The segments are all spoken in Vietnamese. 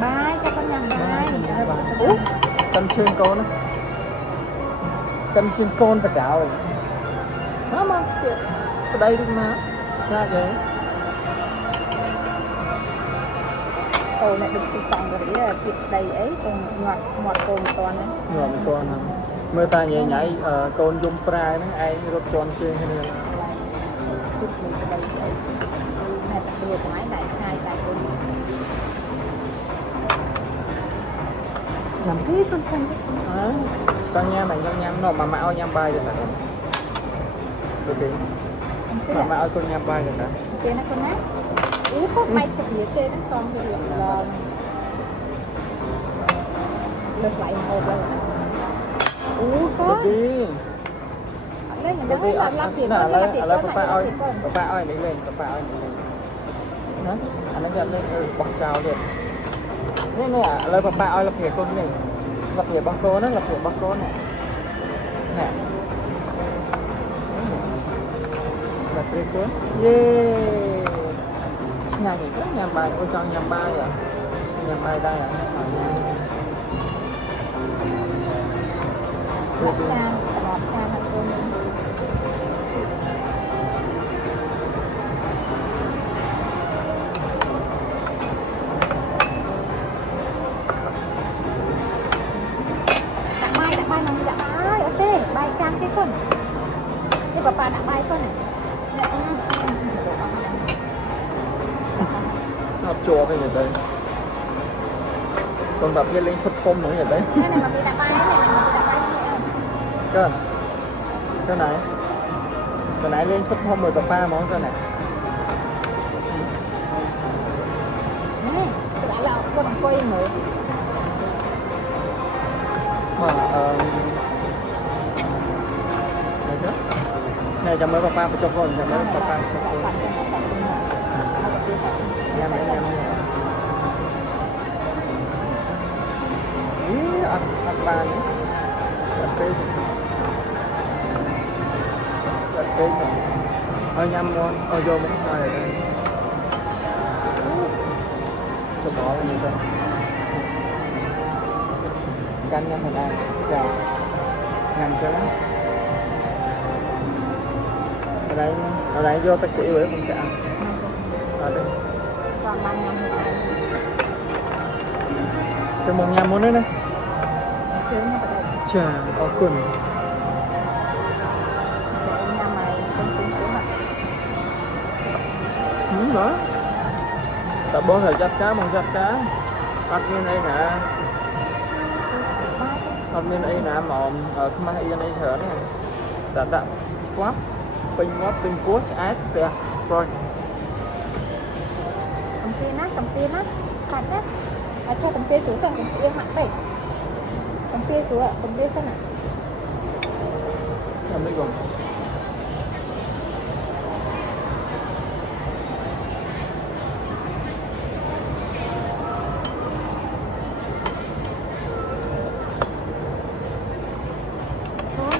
Bài cho con nhầm bài. Cân xương con á. Cân xương con phải đảo rồi. Mà kìa. Ở đây đi mà. Ra vậy. Cầu này được từ sòng rồi đấy là việc đầy ấy còn ngọt cồn toàn đấy. Ngọt con hả? Mưa ta nhảy nhảy con dung prai nó ai rốt tròn xương hay nữa. Chút mình cho đầy ấy. Này đặc biệt máy đại khai đại cồn. Nhắm hết con cho nha này cho nhắm nó mà mạo nhắm bay rồi phải không? Ok. Mà mạo con nhắm bay rồi hả? Kia nó con nát. Ý có may chụp gì kia nó xong thì là được lại một rồi. Con. Đi. Lấy những đó làm tiền con là tiền là con papa ơi, này con. papa ơi đi lên, papa ơi đi lên. Hả? Anh nó nhận lên bọc chào liền. Nè, lời papa ơi là phía con này. Là phía băng cô đó, là phía băng cô này. Nè. Là phía cuốn. Yeah. Nhà thì rất nhà bài, ôi cho nhà bài à. Nhà bài đây à. Ngọt cha thằng con. Đặt bài nằm đặt bài, ok, bài trang cái con. Thế bà đặt bài con này. Học chùa cái gì đây? Còn đập lên xuất phong nữa vậy đấy. Cái này mà bị đặt bài này, mà bị đặt bài như vậy không? Cái này lên xuất phong 10 papa món cái này. Nè, đã là con quay nữa. Mà này cho mấy papa phải cho con, cho mấy papa cho con. Nhâm nhâm. Ý ăn bàn. Ăn tê. Ăn tê. Nhâm ngon, vô một cái này đây. Cho bỏ vào như vậy. Canh nhâm hồi đây. Chào. Nhâm chứ. Ở đây vô taxi bữa cũng sẽ ăn. Ở đây. Còn làm nhầm hồi đây. Cho mong nhâm muốn đấy này. Chứ nó phải đây. Chà, có quần. Để nhầm này con tính của mặt. Đó. Ta bố là chắp cá, mong chắp cá. Bắt nguyên đây nè. Bắt nguyên đây nè, mà ở cái máy yên đây sớm này. Đã đậm quáp. Pinh quáp, pinh cuốt, ác kìa. Rồi. Cầm tiên á. Phạt á. Cho cầm tiên xuống cầm tiên mặt đây. Cầm tiên xuống cầm tiên xem nào. Cầm đi cùng.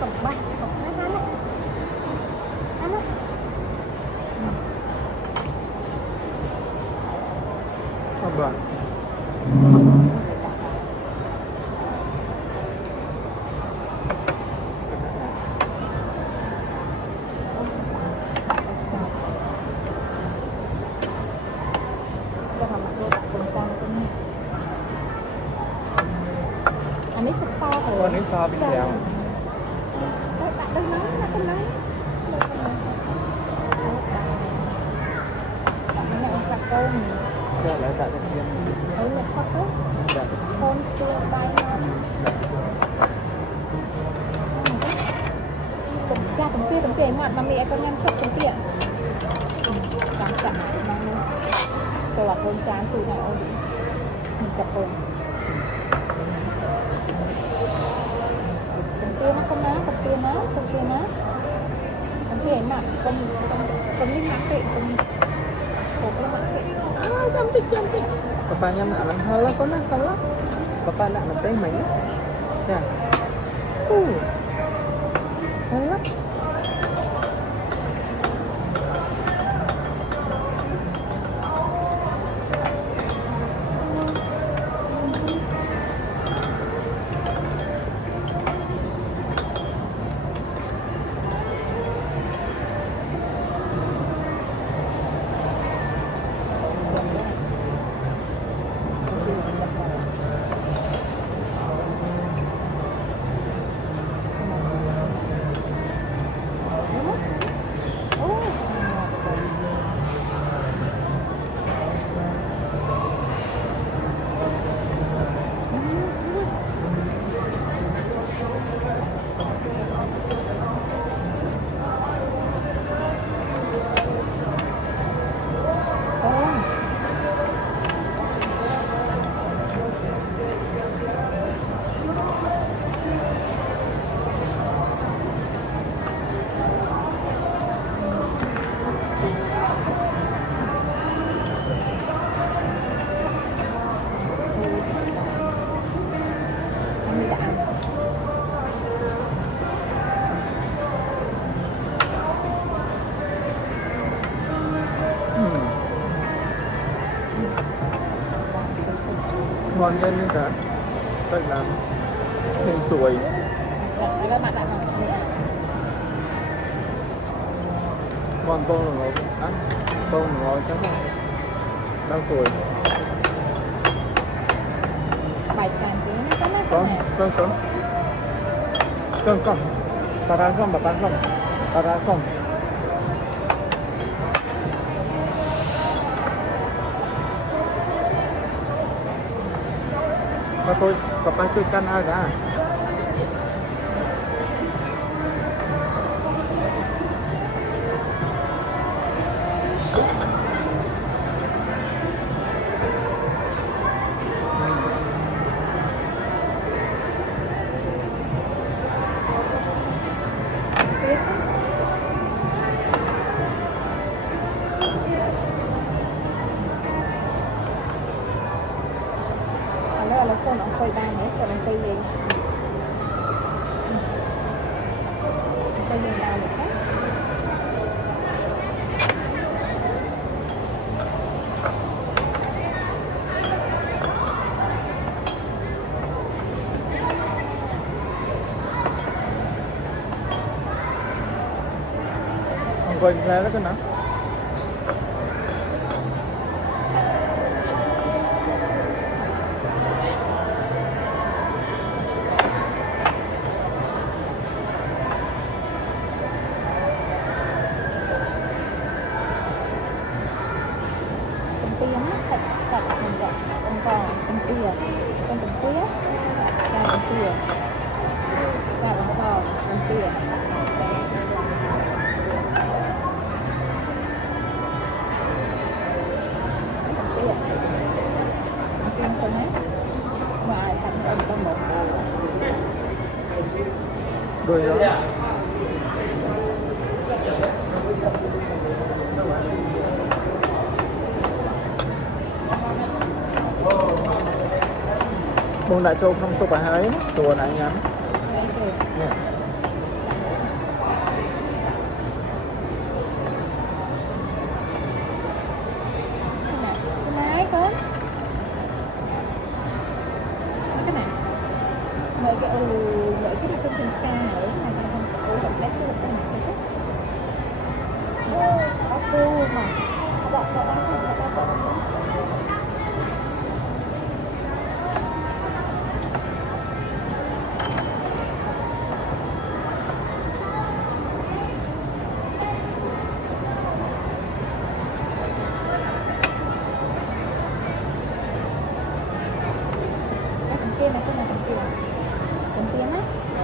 Cầm ba, cầm hai á. Ăn á. Apa? Anh ấy sụp to rồi. Con ấy so bên đèo. Bạn đừng nói, đừng nói. Bạn này là con. Giờ lại tại đây. Là khó tốt. Con chưa bay ngon. Tấm kia ngoạn mà mẹ con em sắp tấm kia. Sáng chậm mang lên. Cho là con chán từ này ôi. Mình chập hồn. Tấm kia nó con má, tấm kia má. Tấm kia nặng, con linh mạng kệ, con mạng kệ. Cantik. Papanya nak lang hala ko na pala. Papa nak natay may. Yan. Hala. ngon nhân nữa cả tức là thêm sủi các bạn lại ngon tôm là ngon ăn tôm là ngon chấm rồi đang sủi bài tràn tiếng nó có con ta ra không ta ra không và tôi gặp ba chơi căn ai đã là con ông khôi ba nữa còn cây gì cây gì nào được hết không quên ra đó cái nào con tia con tia ra con tia ra con to con tia con mấy ngoài thành con một đuôi đó bông đại châu không số bài ấy rồi này nhắn nè cái con cái này mấy cái mấy cái con chân ca nữa này con động tác cái con này có cô mà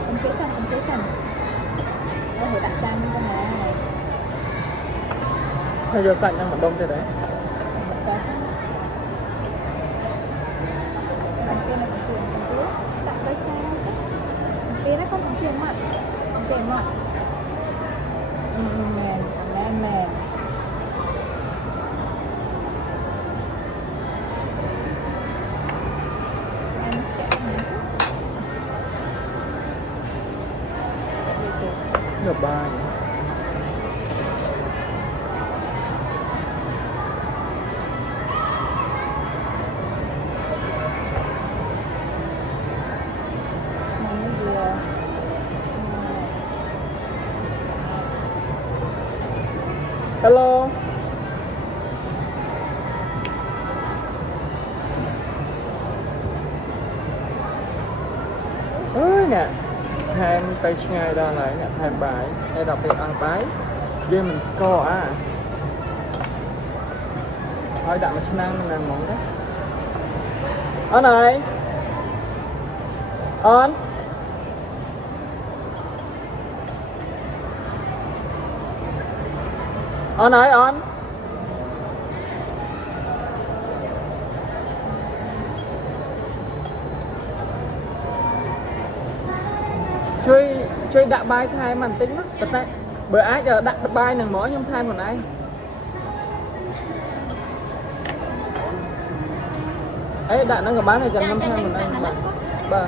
con kia nó hồi đặt trang con này hay giờ sạch nhưng mà đông thế đấy con kia nó không tiền mặt mềm nhập bài hello ơi nè thêm tay ngay đó lại nè thêm bài hay đọc việc ăn bái game mình score à hỏi đặng chức năng mình làm món đó ở này on on ơi on chơi đạ bài thay màn tính đó bật đây bởi ai giờ đặt bài nằng mỏ nhưng thay một ai ấy đạn nó bán này chẳng năm thay một anh bà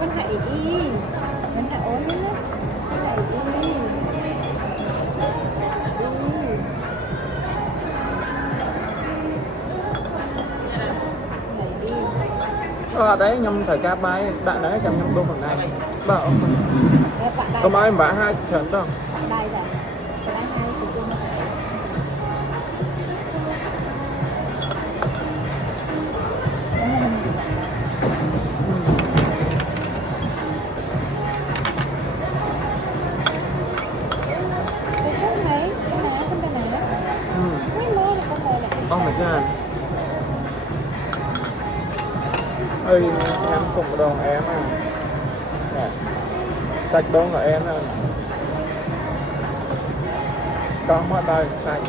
con hãy đi con hãy ốm nhé con hãy đi ở đấy nhâm thời ca bay bạn đấy chăm nhâm đô phần này bảo ông Các bạn đây, có ai bả hai trận đâu bạn đây rồi. Cái lá hai của tôi. Cái số này, cái này, cái này. Mấy mơ là con này này. oh my god ơi em phục đòn em à nè sạch đón của em à có mất đây sạch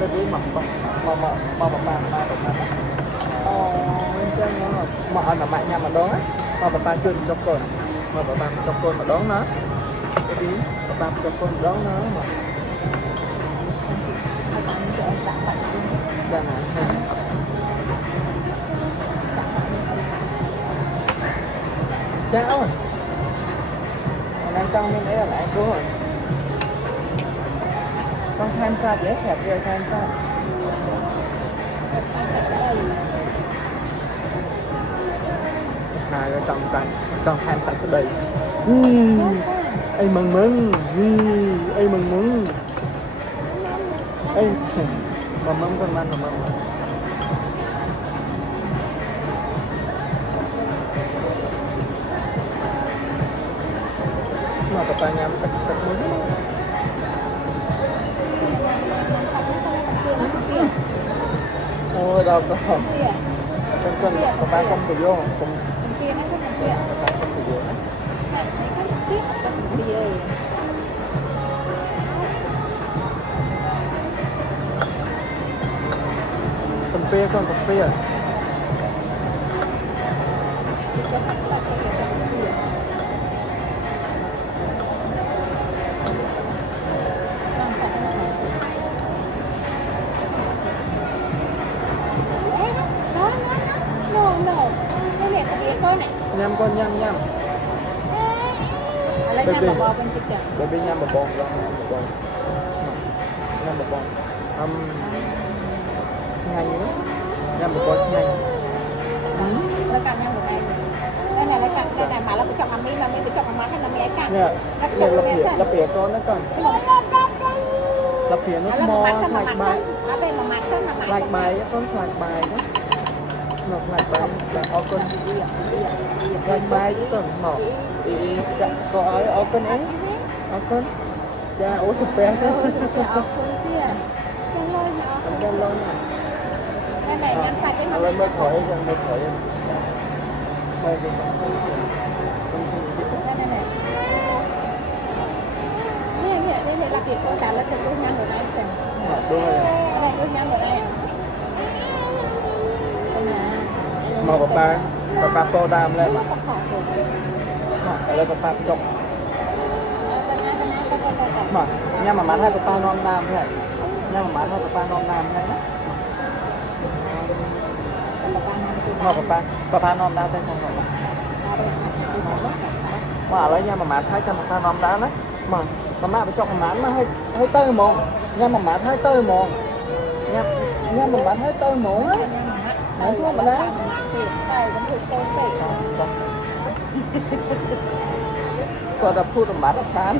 cái gì mà bên trên nó mà anh là bạn nhà mà đón á mà bà chưa cho con mà bà cho con mà đón nó cái gì bà cho con đón nó mà đang này cháo rồi anh đang trong bên đấy là lại cố rồi con tham gia dễ hẹp ghê tham gia hai cái trong tham sạch cái đầy ai mừng ai mừng ai mà mắm con man mà mắm mà katanya tak mulu oh đâu có con ba không từ vô cùng kia nó có kia. ba không từ vô con pia con pia nhâm con nhâm lấy nhâm một bò bên kia baby nhâm một bon nhâm một bon nhanh nữa nhâm một con nhanh lấy cạnh nhâm một ngày đây này lấy cạnh đây này mà nó cứ chọc mami cứ chọc mama hay mami ấy cạnh nè lập bìa con nó còn lập bìa nó mò lại bài lại bài con lại bài đó ngọc lại bài là ô con lại bài chứ còn mỏ có ở con ấy ở con cha ủa sụp bé đó con lôi nè đây này nhâm sạch cái mày mới khỏi mày khỏi mày thì đây là việc con trả lời cho nhâm rồi đấy kìa đúng rồi đây con nhâm rồi đây mà bà tô đam lên mà lên bà chọc mà nha mà mát hai bà non đam thế này nha mà mát hai bà non đam thế này mà bà non đam tên không rồi mà lấy nha mà mát hai trăm bà non đam đấy mà mát bà chọc mà mát nó hơi tơi mòn nha mà mát hơi tơi mòn nha mà mát hơi tơi mòn á nói xuống mà đấy có đãพูดมาตรฐาน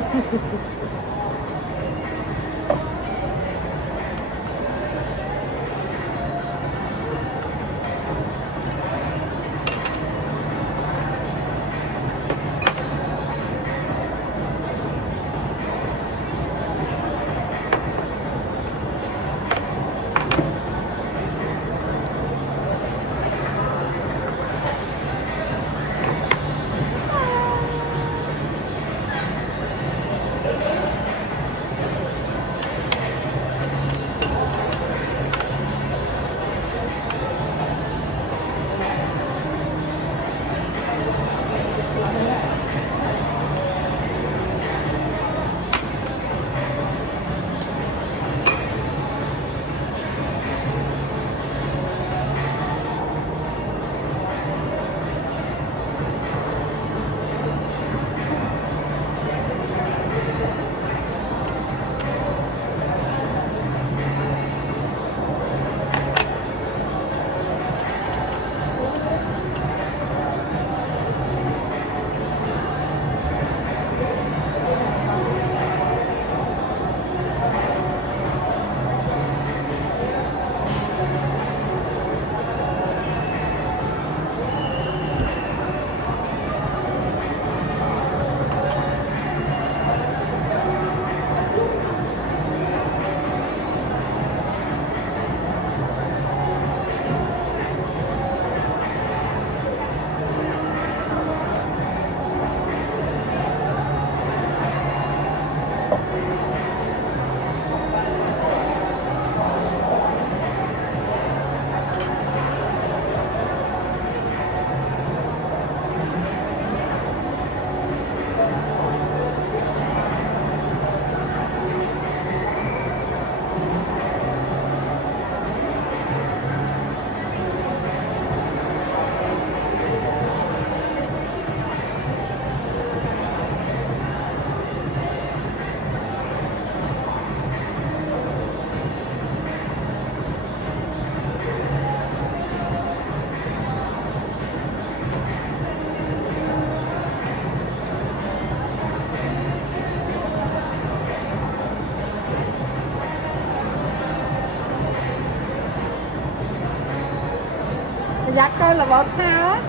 dạ coi là một ha